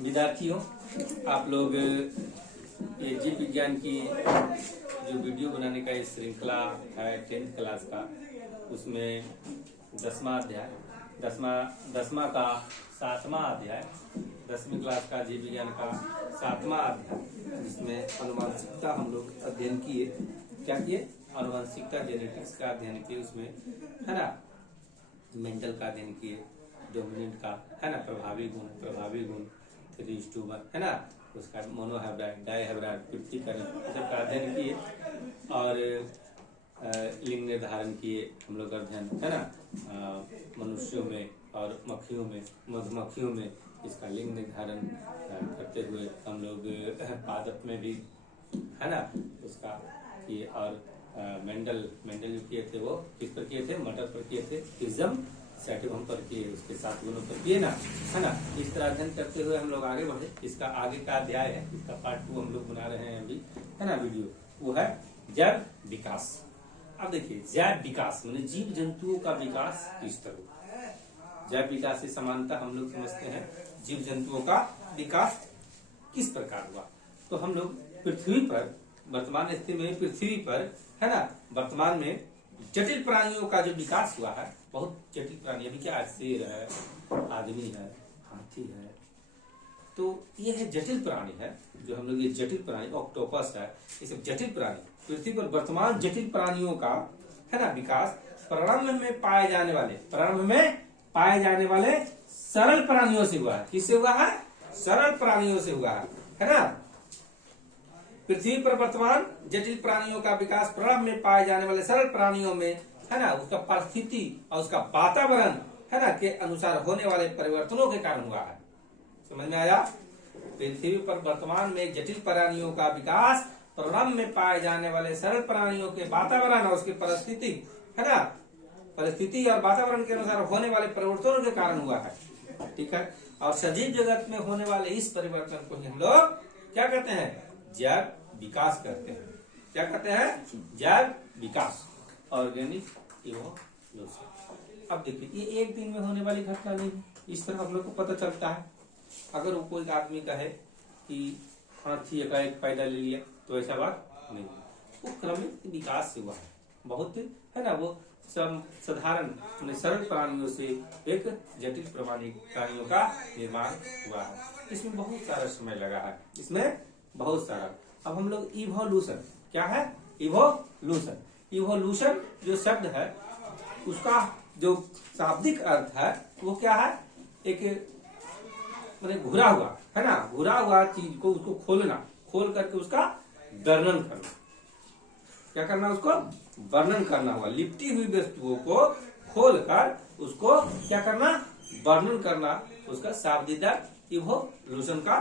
विद्यार्थियों, आप लोग ये जीव विज्ञान की जो वीडियो बनाने का ये श्रृंखला है 10th क्लास का, उसमें 10वां का 7वां अध्याय, 10वीं क्लास का जीव विज्ञान का 7वां अध्याय, जिसमें अनुवांशिकता हम लोग अध्ययन किए। क्या किए? अनुवांशिकता, जेनेटिक्स का अध्ययन किए। उसमें है ना मेंडल का अध्ययन किए, डोमिनेंट का है ना प्रभावी गुण 3:1 है ना, उसका मोनोहाइब्रिड, डाइहाइब्रिड, पृथक्करण सबका अध्ययन किए। और लिंग निर्धारण किए हम लोग अध्ययन है ना, मनुष्यों में और मक्खियों में, मधुमक्खियों में इसका लिंग निर्धारण करते हुए हम लोग पादप में भी है ना उसका किए। और मेंडल जो किए थे वो किस पर किए थे? मटर पर किए थे, इज्म सैटिवम पर किए, उसके 7 गुणों पर किए ना, है ना। इस तरह अध्ययन करते हुए हम लोग आगे बढ़े। इसका आगे का अध्याय है, इसका पार्ट 2 हम लोग बना रहे हैं अभी, है ना वीडियो। वो है जैव विकास। अब देखिए, जैव विकास माने जीव जंतुओं का विकास किस तरह। जैव विकास से समानता हम लोग समझते हैं जीव जंतुओं का विकास किस प्रकार हुआ। तो हम लोग पृथ्वी पर वर्तमान स्थिति में, पृथ्वी पर है ना, वर्तमान में जटिल प्राणियों का जो विकास हुआ है, बहुत जटिल प्राणी, अभी क्या है, शेर है, आदमी है, हाथी है, तो ये है जटिल प्राणी है जो हम लोग, ये जटिल प्राणी ऑक्टोपस है, ये सब जटिल प्राणी। पृथ्वी पर वर्तमान जटिल प्राणियों का है ना विकास प्रारंभ में पाए जाने वाले सरल प्राणियों से हुआ है। किससे हुआ है? सरल प्राणियों से हुआ है ना। पृथ्वी पर वर्तमान जटिल प्राणियों का विकास प्रारंभ में पाए जाने वाले सरल प्राणियों में है ना, उसका परिस्थिति और उसका वातावरण है ना के अनुसार होने वाले परिवर्तनों के कारण हुआ है। समझ में आया? पृथ्वी पर वर्तमान में जटिल प्राणियों का विकास प्रारंभ में पाए जाने वाले सरल प्राणियों के वातावरण और उसकी परिस्थिति है ना, परिस्थिति और वातावरण के अनुसार होने वाले परिवर्तनों के कारण हुआ है। ठीक है। और सजीव जगत में होने वाले इस परिवर्तन को हम लोग क्या कहते हैं? जैव विकास कहते हैं। क्या कहते हैं? जैव विकास, ऑर्गेनिक इवोल्यूशन। अब देखिए, ये एक दिन में होने वाली घटना नहीं है, इस तरह हम लोग को पता चलता है। अगर वो कोई आदमी कहे कि हाथी एक पैदा ले लिया, तो ऐसा बात नहीं, वो क्रमिक विकास से हुआ है। बहुत है ना, वो सब साधारण सरल प्राणियों से एक जटिल प्राणियों का निर्माण हुआ है। इसमें बहुत सारा समय लगा है, इसमें बहुत सारा। अब हम लोग इवोल्यूशन, क्या है? इवोल्यूशन जो शब्द है, उसका जो शाब्दिक अर्थ है वो क्या है? एक मैंने घुरा हुआ है ना, घुरा हुआ चीज को, उसको खोल करके उसका वर्णन करना। क्या करना? उसको वर्णन करना हुआ। लिपटी हुई वस्तुओं को खोलकर उसको क्या करना? वर्णन करना। उसका शाब्दिक अर्थ इवोल्यूशन का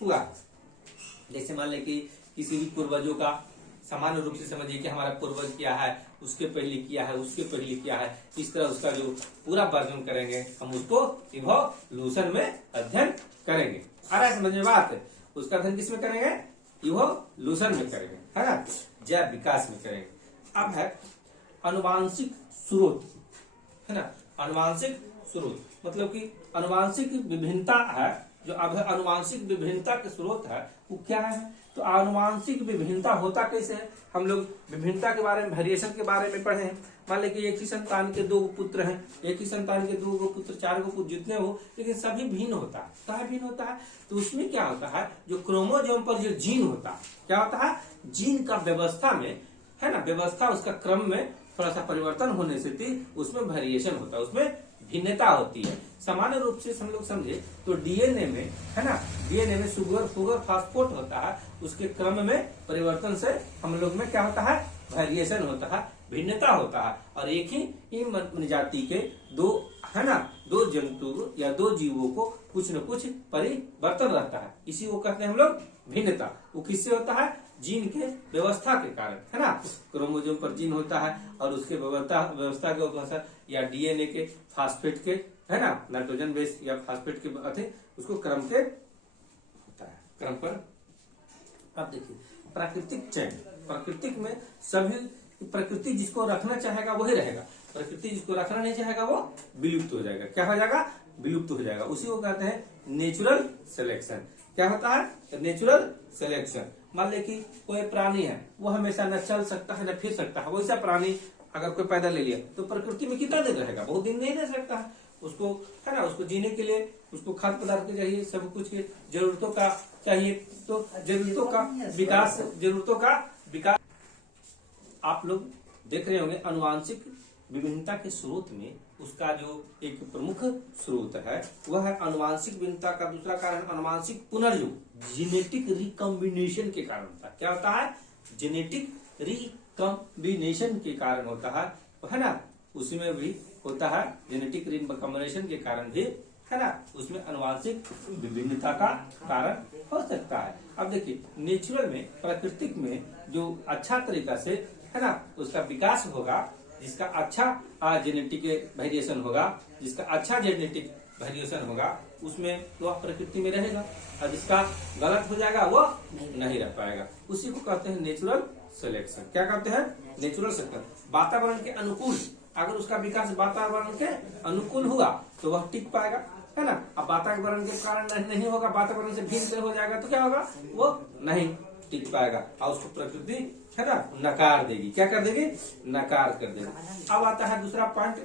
हुआ। जैसे मान ले कि किसी भी पूर्वजों का सामान्य रूप से समझिए कि हमारा पूर्वज क्या है, उसके पहले किया है, उसके पहले किया है, इस तरह उसका जो पूरा वर्णन करेंगे हम, उसको इवोल्यूशन में अध्ययन करेंगे। आ रहा है समझ में बात? उसका अध्ययन किसमें करेंगे? इवोल्यूशन में करेंगे, है ना, जैव विकास में करेंगे। अब है अनुवांशिक स्रोत, है ना। अनुवांशिक स्रोत मतलब कि अनुवांशिक विभिन्नता है, जो अब अनुवांशिक विभिन्नता के स्रोत है वो क्या है? तो अनुवांशिक विभिन्नता होता कैसे है? हम लोग विभिन्नता के बारे में, वेरिएशन के बारे में पढ़े हैं। मान लें कि एक ही संतान के 2 पुत्र हैं, एक ही संतान के 2 पुत्र, 4 पुत्र, जितने हो, लेकिन सभी भिन्न होता है। कहाँ भिन्न होता है? तो उसमें क्या होता है, जो क्रोमोसोम पर जो जीन होता है, क्या होता है? जीन का व्यवस्था में है ना, व्यवस्था उसका क्रम में थोड़ा सा परिवर्तन होने से उसमें वेरिएशन होता है, उसमें भिन्नता होती है। सामान्य रूप से हम लोग समझे तो डीएनए में है ना, डीएनए में शुगर फास्फोट होता है, उसके क्रम में परिवर्तन से हम लोग में क्या होता है? वेरिएशन होता है, भिन्नता होता है। और एक ही जाति के 2 है ना, 2 जंतु या 2 जीवों को कुछ न कुछ परिवर्तन रहता है, इसी को कहते हैं हम लोग भिन्नता। वो किससे होता है? जीन के व्यवस्था के कारण, है ना। क्रोमोसोम पर जीन होता है और उसके व्यवस्था के अनुसार, या डीएनए के फास्फेट के है ना, नाइट्रोजन बेस या फास्फेट के अथे उसको क्रम के होता है, क्रम पर। अब देखिए, प्राकृतिक चयन, प्राकृतिक में सभी, प्रकृति जिसको रखना चाहेगा वही रहेगा, प्रकृति जिसको रखना नहीं चाहेगा वो विलुप्त हो जाएगा। क्या हो जाएगा? विलुप्त हो जाएगा। उसी को कहते हैं नेचुरल सिलेक्शन। क्या होता है? Natural selection. मान ले कि कोई प्राणी है, वो हमेशा न चल सकता है न फिर सकता है, वैसा प्राणी अगर कोई पैदा ले लिया तो प्रकृति में कितना दिन रहेगा? बहुत दिन नहीं रह सकता है। उसको है ना, उसको जीने के लिए उसको खाद्य पदार्थ के चाहिए, सब कुछ के जरूरतों का चाहिए। तो जरूरतों का विकास आप लोग देख रहे होंगे। अनुवांशिक विभिन्नता के स्रोत में उसका जो एक प्रमुख स्रोत है वह है अनुवांशिक विभिन्नता का दूसरा कारण अनुवांशिक पुनर्युग, जेनेटिक रिकॉम्बिनेशन के कारण होता है। क्या होता है? जेनेटिक रिकॉम्बिनेशन के कारण होता है ना। उसी में भी होता है जेनेटिक रिकॉम्बिनेशन के कारण भी, है ना, उसमें अनुवांशिक विभिन्नता का कारण हो सकता है। अब देखिए नेचुरल में, प्राकृतिक में जो अच्छा तरीका से है ना उसका विकास होगा, जिसका अच्छा जेनेटिक वेरिएशन होगा, जिसका अच्छा जेनेटिक वेरिएशन होगा, उसमें वह प्रकृति में रहेगा, और जिसका गलत हो जाएगा वो नहीं रह पाएगा। उसी को कहते हैं नेचुरल सिलेक्शन। क्या कहते हैं? Natural selection. वातावरण के अनुकूल, अगर उसका विकास वातावरण के अनुकूल हुआ तो वह टिक पाएगा, है ना। अब वातावरण के कारण नहीं होगा, वातावरण से भिन्न हो जाएगा तो क्या होगा? वो नहीं टिक पाएगा और उसको प्रकृति है ना नकार देगी। क्या कर देगी? नकार कर देगी। अब आता है दूसरा पॉइंट,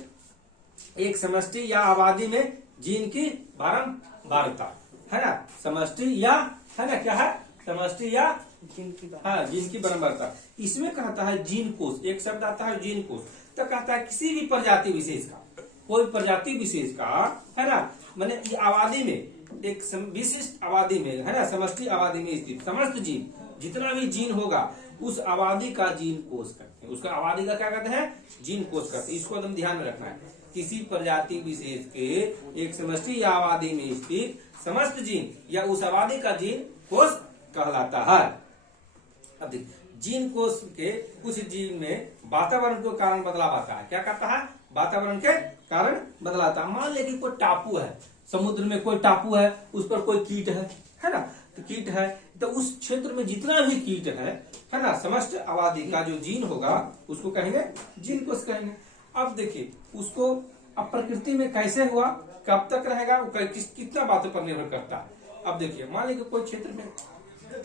एक समष्टि या आबादी में जीन की बारंबारता, है ना। समष्टि या, है ना, क्या है? समष्टि या जीन की बारंबारता। इसमें कहता है जीन कोष, एक शब्द आता है जीन कोष। तो कहता है किसी भी प्रजाति विशेष का, कोई प्रजाति विशेष का, है ना, माने आबादी में, एक विशिष्ट आबादी में, है ना, समष्टि आबादी में स्थित समस्त जीन, जितना भी जीन होगा उस आबादी का जीन कोष करते हैं। उसका आबादी का क्या कहते हैं? जीन कोष करते हैं। इसको एकदम ध्यान में रखना है। किसी प्रजाति विशेष के एक समष्टि या आबादी में स्थित समस्त जीन या उस आबादी का जीन कोष कहलाता है। अब देखिए जीन कोष के कुछ जीन में वातावरण के कारण बदलाव आता है। क्या कहता है? वातावरण के कारण बदलाव आता है। मान ले कि कोई टापू है, समुद्र में कोई टापू है, उस पर कोई कीट है ना, तो कीट है, तो उस क्षेत्र में जितना भी कीट है ना, समस्त आबादी का जो जीन होगा उसको कहेंगे जीन कोष कहेंगे। अब देखिए उसको अब प्रकृति में कैसे हुआ, कब तक रहेगा, वो कितना बातों पर निर्भर करता है। अब देखिए मान लीजिए कोई क्षेत्र में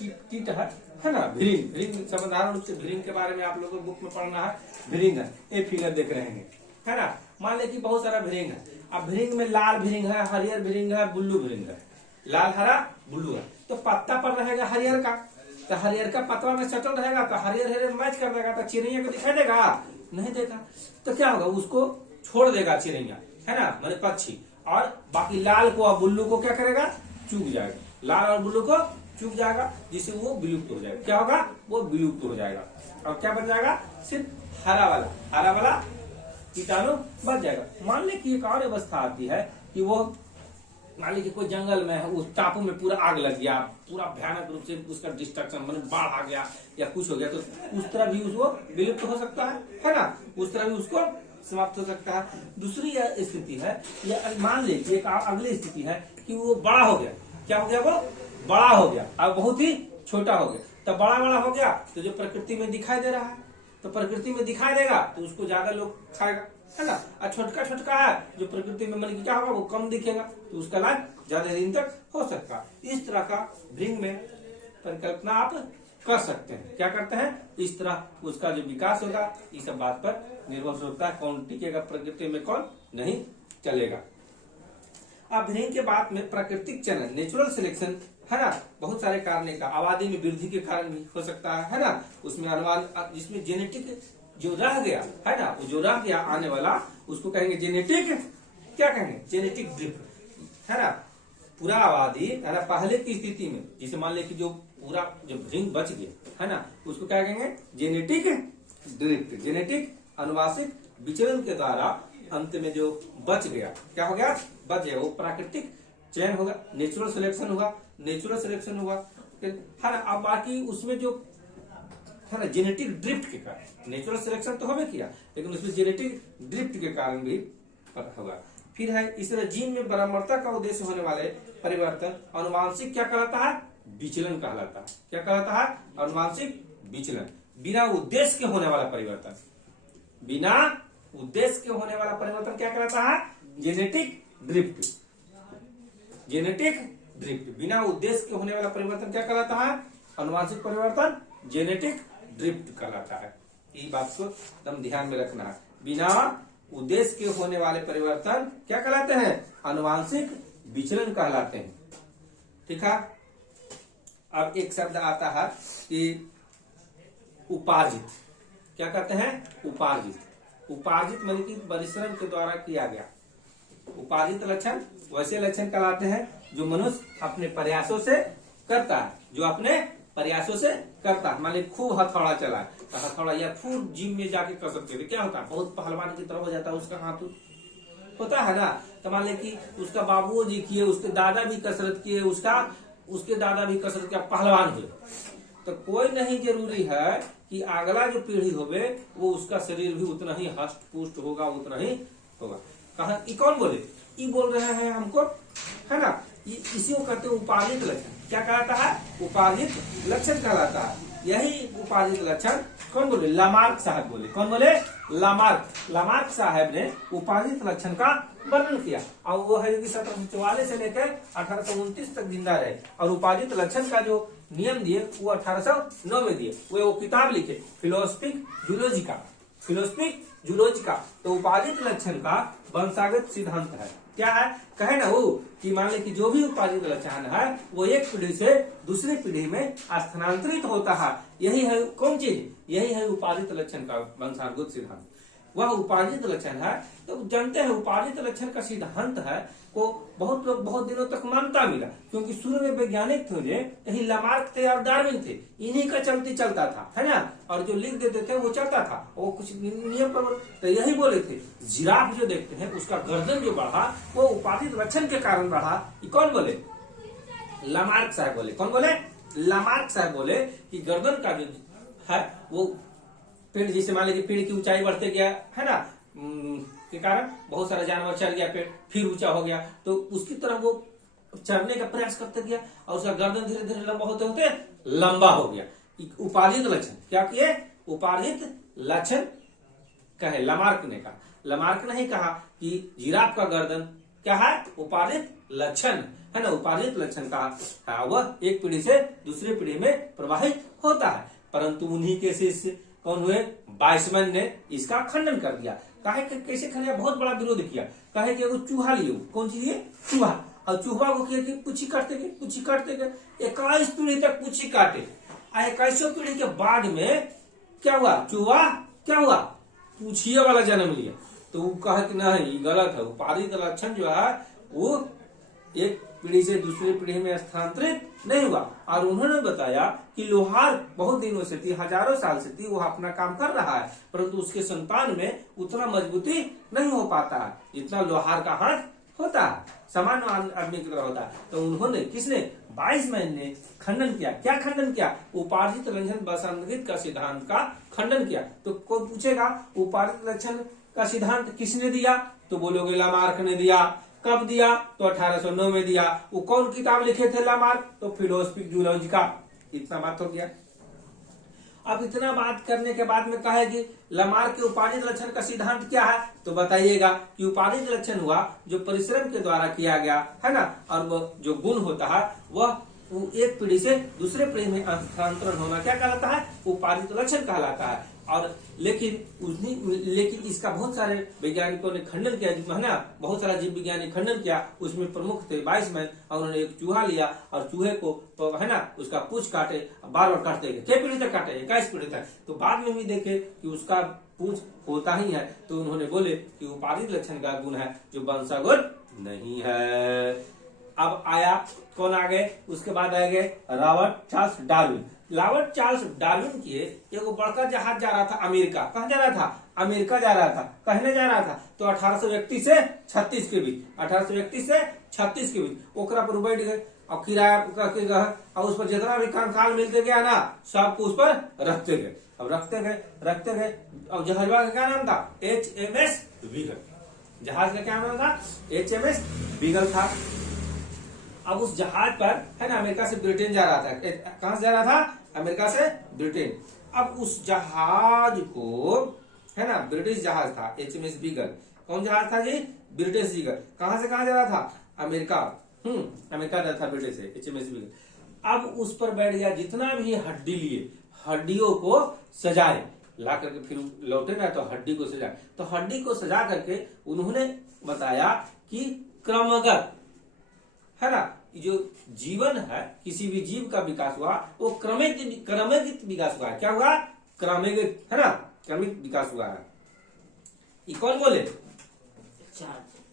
कीट है ना, भिरिंग, साधारण रूप से भिरिंग के बारे में आप लोगों को बुक में पढ़ना है। भिरिंग है, ये फिगर देख रहे हैं, है ना। मान लीजिए बहुत सारा भिरिंग है। अब भिरिंग में लाल भिरिंग है, हरियर भिरिंग है, ब्लू भिरिंग है, लाल, हरा, ब्लू है। तो पत्ता पर रहेगा हरियर का, तो हरियर का पत्ता में सटल रहेगा, तो हरियर मैच कर देगा, तो चिड़ैया को दिखाई देगा? नहीं देगा। तो क्या होगा? उसको छोड़ देगा चिड़ैया, है ना, माने पक्षी, और बाकी लाल को और ब्लू को क्या करेगा? चूक जाएगा। लाल और ब्लू को चूक जाएगा, जिससे वो विलुप्त हो जाएगा। क्या होगा? वो विलुप्त हो जाएगा। और क्या बन जाएगा? सिर्फ हरा वाला कीटाणु बच जाएगा। मान ले कि एक और अवस्था आती है कि वो, मान लीजिए कोई जंगल में है, उस टापू में पूरा आग लग गया, पूरा भयानक रूप से उसका डिस्ट्रक्शन, माने बाढ़ आ गया या कुछ हो गया, तो उस तरह भी उसको विलुप्त हो सकता है ना, उस तरह भी उसको समाप्त हो सकता है। दूसरी यह स्थिति है, या मान लीजिए एक अगली स्थिति है कि वो बड़ा हो गया। क्या हो गया? वो बड़ा हो गया, अब बहुत ही छोटा हो गया। तो बड़ा हो गया तो जो प्रकृति में दिखाई दे रहा है, तो प्रकृति में दिखाई देगा तो उसको ज्यादा लोग खाएगा, है ना। और छोटका है जो प्रकृति में मन की क्या होगा? वो कम दिखेगा, तो उसका लाभ ज्यादा दिन तक हो सकता है। इस तरह का भिरिंग में परिकल्पना आप कर सकते हैं। क्या करते हैं? इस तरह उसका जो विकास होगा इस सब बात पर निर्भर होता है, कौन टिकेगा प्रकृति में, कौन नहीं चलेगा। अब भिरिंग के बाद में प्राकृतिक चयन, नेचुरल सिलेक्शन, है ना, बहुत सारे कारण का, आबादी में वृद्धि के कारण भी हो सकता है ना। उसमें अनुमान, जिसमें जेनेटिक जो रह गया, है ना, वो जो रह गया आने वाला, उसको कहेंगे जेनेटिक, क्या कहेंगे? जेनेटिक ड्रिफ्ट, है ना। पूरा आबादी, है ना, पहले की स्थिति में, जिसे मान ले कि जो पूरा जो भिरिंग बच गया, है ना, उसको क्या कहेंगे? Genetic drift. जेनेटिक अनुवांशिक विचलन के द्वारा अंत में जो बच गया, क्या हो गया? बच गया, वो प्राकृतिक चयन होगा, नेचुरल सिलेक्शन होगा, है ना। अब बाकी उसमें जो है ना जेनेटिक ड्रिफ्ट के कारण, नेचुरल सिलेक्शन तो होवे किया, लेकिन उसमें जेनेटिक ड्रिफ्ट के कारण भी होगा। फिर है इस तरह जीन में बारंबारता का उद्देश्य होने वाले परिवर्तन अनुवांशिक क्या कहलाता है? विचलन कहलाता है। क्या कहलाता है? अनुवांशिक विचलन। बिना उद्देश्य के होने वाला परिवर्तन, बिना उद्देश्य के होने वाला परिवर्तन क्या कहलाता है? Genetic drift. जेनेटिक ड्रिफ्ट, बिना उद्देश्य के होने वाला परिवर्तन क्या कहलाता है? अनुवांशिक परिवर्तन जेनेटिक ड्रिफ्ट कहलाता है। ये बात को एकदम ध्यान में रखना है। बिना उद्देश्य के होने वाले परिवर्तन क्या कहलाते हैं? अनुवांशिक विचलन कहलाते हैं। ठीक है। अब एक शब्द आता है कि उपार्जित। क्या कहते हैं? उपार्जित। उपार्जित माने कि परिश्रम के द्वारा किया गया। उपार्जित लक्षण वैसे लक्षण कहलाते हैं जो मनुष्य अपने प्रयासों से करता है, जो अपने प्रयासों से करता है। मान ली खूब हथौड़ा चला तो हथौड़ा, या खूब जिम में जाके कसरत करते, क्या होता है? बहुत पहलवान की तरह हो जाता है उसका हाथ होता है ना। तो मान ले कि उसका बाबू जी किए, उसके दादा भी कसरत किए, उसके दादा भी कसरत किया, पहलवान हुए। तो कोई नहीं जरूरी है कि अगला जो पीढ़ी होवे वो उसका शरीर भी उतना ही हष्ट पुष्ट होगा, उतना ही होगा। कहा कौन बोले? ये बोल रहे हैं हमको, है ना। इसी को कहते हैं उपार्जित लक्षण। क्या कहलाता है? उपार्जित लक्षण कहलाता है। यही उपार्जित लक्षण कौन बोले? लामार्क साहब बोले। कौन बोले? लामार्क साहब ने उपार्जित लक्षण का वर्णन किया, और वो है कि 1744 से लेकर 1829 तक जिंदा रहे, और उपार्जित लक्षण का जो नियम दिए वो 1809 में दिए। वो किताब लिखे फिलोसफिक जूलॉजिका। तो उपार्जित लक्षण का वंशागत सिद्धांत है। क्या है? कहे ना वो कि मान ले कि जो भी उपार्जित लक्षण है वो एक पीढ़ी से दूसरी पीढ़ी में स्थानांतरित होता है। यही है कौन चीज? यही है उपार्जित लक्षण का वंशागत सिद्धांत। वह उपार्जित लक्षण है। तो जानते हैं उपार्जित लक्षण का सिद्धांत है को बहुत लोग बहुत दिनों तक मानता मिला, क्योंकि शुरू में वैज्ञानिक थे, यही लामार्क थे और डार्विन थे, इन्हीं का चलती चलता था, है ना। और जो लिख देते थे वो चलता था, वो कुछ नियम पर तो यही बोले थे। जिराफ जो देखते हैं उसका गर्दन जो बढ़ा वो उपार्जित लक्षण के कारण बढ़ा। ये कौन बोले? लामार्क साहब बोले। कौन बोले? लामार्क साहब बोले कि गर्दन का जो है वो पेड़, जैसे मान लीजिए पेड़ की ऊंचाई बढ़ते गया, है ना, के कारण बहुत सारा जानवर चढ़ गया, पेड़ फिर ऊंचा हो गया, तो उसकी तरह वो चढ़ने का प्रयास करते गया, और उसका गर्दन धीरे धीरे लंबा होते होते लंबा हो गया। उपार्जित लक्षण क्या किए? उपार्जित लक्षण कहे लामार्क ने कहा। लामार्क ने कहा कि जिराफ का गर्दन क्या है? उपार्जित लक्षण है ना। उपार्जित लक्षण का वह एक पीढ़ी से दूसरी पीढ़ी में प्रवाहित होता है। परंतु उन्हीं के शिष्य कौन हुए? वाइसमैन ने इसका खंडन कर दिया। कहे कि कैसे खंडन? बहुत बड़ा विरोध किया। कहे कि वो चूहा लिए, कौन सी लिए? चूहा। और चूहा को किया कि पूछी काटते गए 21 पीढ़ी तक पूछी काटे। 21 पीढ़ी के बाद में क्या हुआ? चूहा क्या हुआ? पूछिए वाला जन्म लिया। तो वो कहा कि नहीं, गलत है। उपार्जित लक्षण जो है वो एक पीढ़ी से दूसरी पीढ़ी में स्थानांतरित नहीं हुआ। और उन्होंने बताया कि लोहार बहुत दिनों से थी, हजारों साल से थी, वो अपना काम कर रहा है, परंतु उसके संतान में उतना मजबूती नहीं हो पाता है जितना लोहार का हाथ होता है, सामान्य आदमी की तरह होता है। तो उन्होंने, किसने? वाइसमैन ने खंडन किया। क्या खंडन किया? उपार्जित लक्षण वंशागत का सिद्धांत का खंडन किया। तो कोई पूछेगा उपार्जित लक्षण का सिद्धांत किसने दिया? तो बोलोगे लामार्क ने दिया। कब दिया? तो 1809 में दिया। वो कौन किताब लिखे थे लामार्क? तो फिलोसफिक जूलॉजिका। इतना बात हो गया। अब इतना बात करने के बाद में कहे कि लामार्क के उपार्जित लक्षण का सिद्धांत क्या है? तो बताइएगा कि उपार्जित लक्षण हुआ जो परिश्रम के द्वारा किया गया, है ना, और वह जो गुण होता है वह एक पीढ़ी से दूसरे पीढ़ी में स्थानांतरण होना क्या कहलाता है? उपार्जित लक्षण कहलाता है। और लेकिन इसका बहुत सारे वैज्ञानिकों ने खंडन किया, है ना, बहुत सारा जीव विज्ञानी खंडन किया। उसमें प्रमुख थे वाइसमैन, और उन्होंने एक चूहा लिया और चूहे को तो है ना उसका पूंछ काटे, बार बार काटते गए। कितनी पीढ़ी तक काटे? 21 पीढ़ी तक। तो बाद में भी देखे कि उसका पूंछ होता ही है, तो उन्होंने बोले कि उपार्जित लक्षण का गुण है जो वंशागत नहीं है। अब आया कौन? आ गए उसके बाद आ गए Robert Charles Darwin. Robert Charles Darwin की एक बड़का जहाज जा रहा था अमेरिका। कहाँ जा रहा था? अमेरिका जा रहा था। कहने जा रहा था? तो 1831 से 36 के बीच, 1831 से 36 के बीच ओकरा पर बैठ गए और किराया करके गए, और उस पर जितना भी कंकाल मिलते गया ना सबको उस पर रखते गए। अब रखते गए। और जहाजवा का क्या नाम था? HMS beagle. जहाज का क्या नाम था? HMS बीगल था। अब उस जहाज पर, है ना, अमेरिका से ब्रिटेन जा रहा था। कहां से जा रहा था? अमेरिका से ब्रिटेन। अब उस जहाज को, है ना, ब्रिटिश जहाज था HMS बीगल। कौन जहाज था जी? British beagle. कहां से कहां जा रहा था? अमेरिका अमेरिका गया था बेटे से HMS अब उस पर बैठ गया, जितना भी हड्डी लिए हड्डियों को सजाए, ला करके फिर लौटे ना तो हड्डी को सजाए, तो हड्डी को सजा करके उन्होंने बताया कि क्रमगत है ना, जो जीवन है किसी भी जीव का विकास हुआ वो क्रमिक विकास हुआ है। क्या हुआ? क्रमिक, है ना, क्रमिक विकास हुआ है। ये कौन बोले?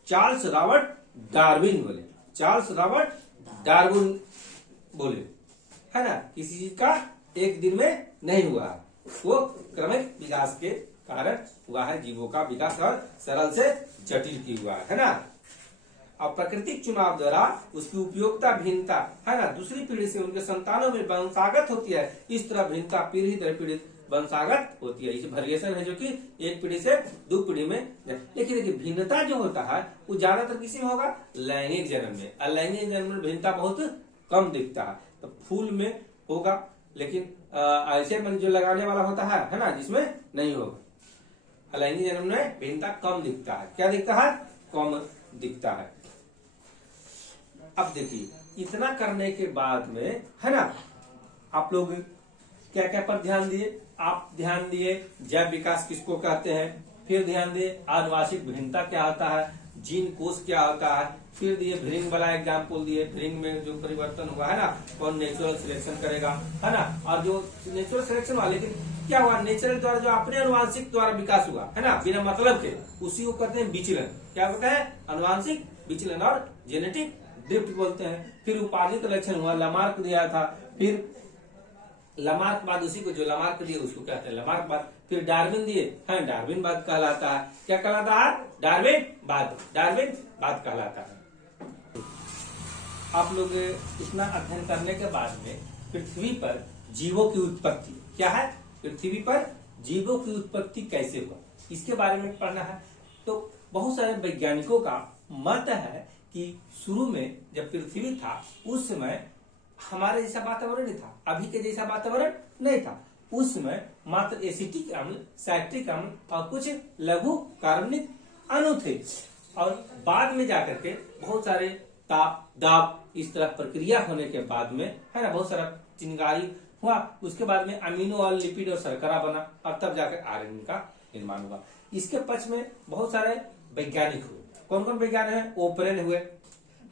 चार्ल्स रॉबर्ट डार्विन बोले, चार्ल्स रॉबर्ट डार्विन बोले, है ना। किसी चीज का एक दिन में नहीं हुआ, वो क्रमिक विकास के कारण हुआ है जीवों का विकास, और सरल से जटिल की हुआ है ना। और प्राकृतिक चुनाव द्वारा उसकी उपयोगिता भिन्नता, है ना, दूसरी पीढ़ी से उनके संतानों में वंशागत होती है। इस तरह भिन्नता पीढ़ी दर पीढ़ी वंशागत होती है। इसे वेरिएशन है जो कि एक पीढ़ी से दो पीढ़ी में। लेकिन देखिए भिन्नता जो होता है वो ज्यादातर किसी में होगा? लैंगिक जन्म में। अलैंगिक जन्म में भिन्नता बहुत कम दिखता है। तो फूल में होगा, लेकिन ऐसे में जो लगाने वाला होता है ना, जिसमें नहीं होगा। अलैंगिक जन्म में भिन्नता कम दिखता है। क्या दिखता है? कम दिखता है। अब देखिए इतना करने के बाद में, है ना, आप लोग क्या क्या पर ध्यान दिए? आप ध्यान दिए जैव विकास किसको कहते हैं, फिर ध्यान दिए आनुवांशिक भिन्नता क्या होता है, जीन कोष क्या होता है, फिर दिए भ्रिंग वाला एग्जाम्पल दिए, भ्रिंग में जो परिवर्तन हुआ है ना, कौन नेचुरल सिलेक्शन करेगा, है ना। और जो नेचुरल सिलेक्शन हुआ, लेकिन क्या हुआ? नेचुरल द्वारा जो अपने अनुवांशिक द्वारा विकास हुआ, है ना, बिना मतलब के, उसी को कहते हैं विचलन। क्या होता है? अनुवांशिक विचलन, और जेनेटिक ड्रिफ्ट बोलते हैं। फिर उपार्जित लक्षण हुआ, लमार्क दिया था, फिर लमार्क बाद उसी को जो लमार्क दिए उसको कहते हैं लमार्क बाद। फिर डार्विन दिए, है, डार्विन बाद कहलाता है। क्या कहलाता है? डार्विन बाद, डार्विन बाद कहलाता है। आप लोग इतना अध्ययन करने के बाद में पृथ्वी पर जीवों की उत्पत्ति क्या है, पृथ्वी पर जीवों की उत्पत्ति कैसे हुआ, इसके बारे में पढ़ना है। तो बहुत सारे वैज्ञानिकों का मत है कि शुरू में जब पृथ्वी था उस समय हमारे जैसा वातावरण नहीं था, अभी के जैसा वातावरण नहीं था। उस समय मात्र एसिटिक अम्ल, साइट्रिक अम्ल और कुछ लघु कार्बनिक अणु थे। और बाद में जाकर के बहुत सारे ताप, दाब, इस तरह प्रक्रिया होने के बाद में, है ना, बहुत सारा चिंगारी हुआ। उसके बाद में अमीनो और लिपिड और शर्करा बना, और तब जाकर आरएनए का निर्माण हुआ। इसके पक्ष में बहुत सारे वैज्ञानिक हुए। कौन कौन वैज्ञानिक हैं? ओपरेन हुए,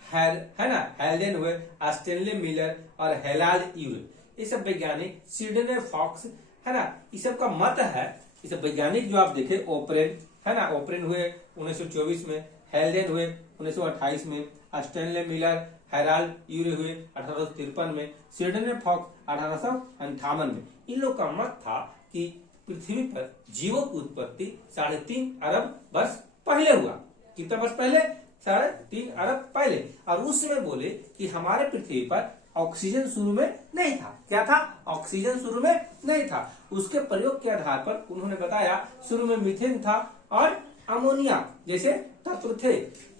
है ना, हेल्डेन हुए, स्टेनले मिलर और हेलाल्ड यूरे। ये सब वैज्ञानिक, सिडने फॉक्स, है ना, इस सब का मत है। ये सब वैज्ञानिक जो आप देखे, ओपरेन, है ना, ओपरेन हुए 1924 में, हेल्डेन हुए 1928 में, स्टेनले मिलर, हेराल्ड यूरे हुए 1853 में, सिडने फॉक्स 1858 में। इन लोग का मत था कि पृथ्वी पर जीवों की उत्पत्ति 3.5 अरब वर्ष पहले हुआ। कितना वर्ष पहले? 3.5 अरब पहले। और उस समय बोले कि हमारे पृथ्वी पर ऑक्सीजन शुरू में नहीं था। क्या था? ऑक्सीजन शुरू में नहीं था। उसके प्रयोग के आधार पर उन्होंने बताया शुरू में मीथेन था और अमोनिया जैसे तत्व थे,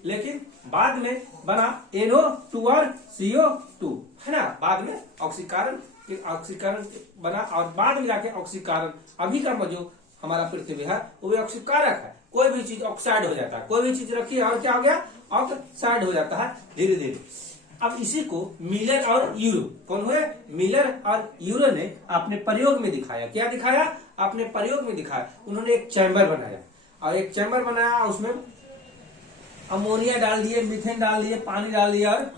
लेकिन बाद में बना NO2 और CO2, है ना। बाद में ऑक्सीकरण बना, और बाद में जाके ऑक्सीकरण। अभी का जो हमारा पृथ्वी है वो भी ऑक्सीकारक है। कोई भी चीज ऑक्साइड हो जाता है, कोई भी चीज रखी है और क्या हो गया? ऑक्साइड हो जाता है धीरे धीरे। अब इसी को मिलर और यूरो, कौन हुए? मिलर और यूरो ने अपने प्रयोग में दिखाया। क्या दिखाया? अपने प्रयोग में दिखाया। उन्होंने एक चैम्बर बनाया, और एक चैम्बर बनाया, उसमें अमोनिया डाल दिए, मीथेन डाल दिए, पानी डाल दिया और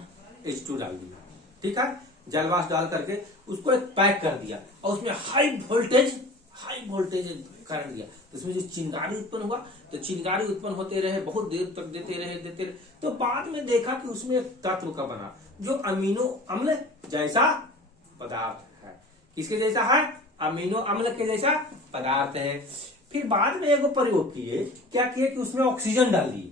H2 डाल दिया, ठीक है, जलवाष्प डाल करके उसको एक पैक कर दिया, और उसमें हाई वोल्टेज करंट दिया। तो उसमें जो चिंगारी उत्पन्न हुआ, तो चिंगारी उत्पन्न होते रहे, बहुत देर तक देते रहे। तो बाद में देखा कि उसमें एक तत्व का बना जो अमीनो अम्ल जैसा पदार्थ है। किसके जैसा है? अमीनो अम्ल के जैसा पदार्थ है। फिर बाद में एगो प्रयोग किए, क्या किए कि उसमें ऑक्सीजन डाल दिए।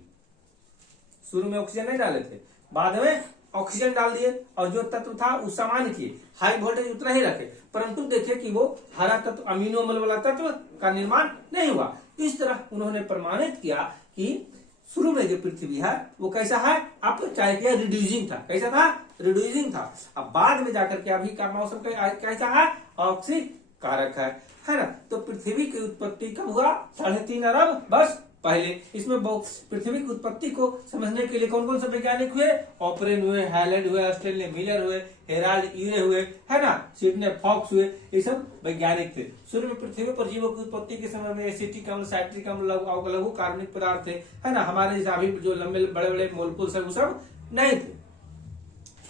शुरू में ऑक्सीजन नहीं डाले थे, बाद में ऑक्सीजन डाल दिए, और जो तत्व था उस सामान्य किए, हाई वोल्टेज उतना ही रखे, परंतु देखे कि वो हरा तत्व, अमीनो अम्ल वाला तत्व का निर्माण नहीं हुआ। इस तरह उन्होंने प्रमाणित किया कि शुरू में जो पृथ्वी है वो कैसा है? आपको चाहे किया रिड्यूसिंग था। कैसा था? रिड्यूसिंग था। अब बाद में जाकर के अभी का मौसम कैसा है? ऑक्सीकारक है ना। तो पृथ्वी की उत्पत्ति कब हुआ? 3.5 अरब वर्ष पहले इसमें पृथ्वी की उत्पत्ति को समझने के लिए कौन कौन से वैज्ञानिक हुए? ऑपरेन हुए, हैलैंड हुए, ऑस्ट्रेलिया मिलर हुए, हेराल्ड यूरे हुए, है ना, सिडने फॉक्स हुए, ये सब वैज्ञानिक थे। शुरू में पृथ्वी पर जीवों की उत्पत्ति के समय में एसिटिक अम्ल, साइट्रिक अम्ल, लघु कार्बनिक पदार्थ थे, है ना, हमारे जैसे अभी जो लंबे बड़े बड़े मोलकुल्स है वो सब नहीं थे।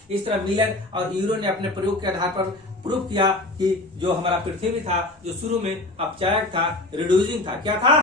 इस तरह मिलर और यूरो ने अपने प्रयोग के आधार पर प्रूव किया कि जो हमारा पृथ्वी था, जो शुरू में अपचायक था, रिड्यूसिंग था, क्या था?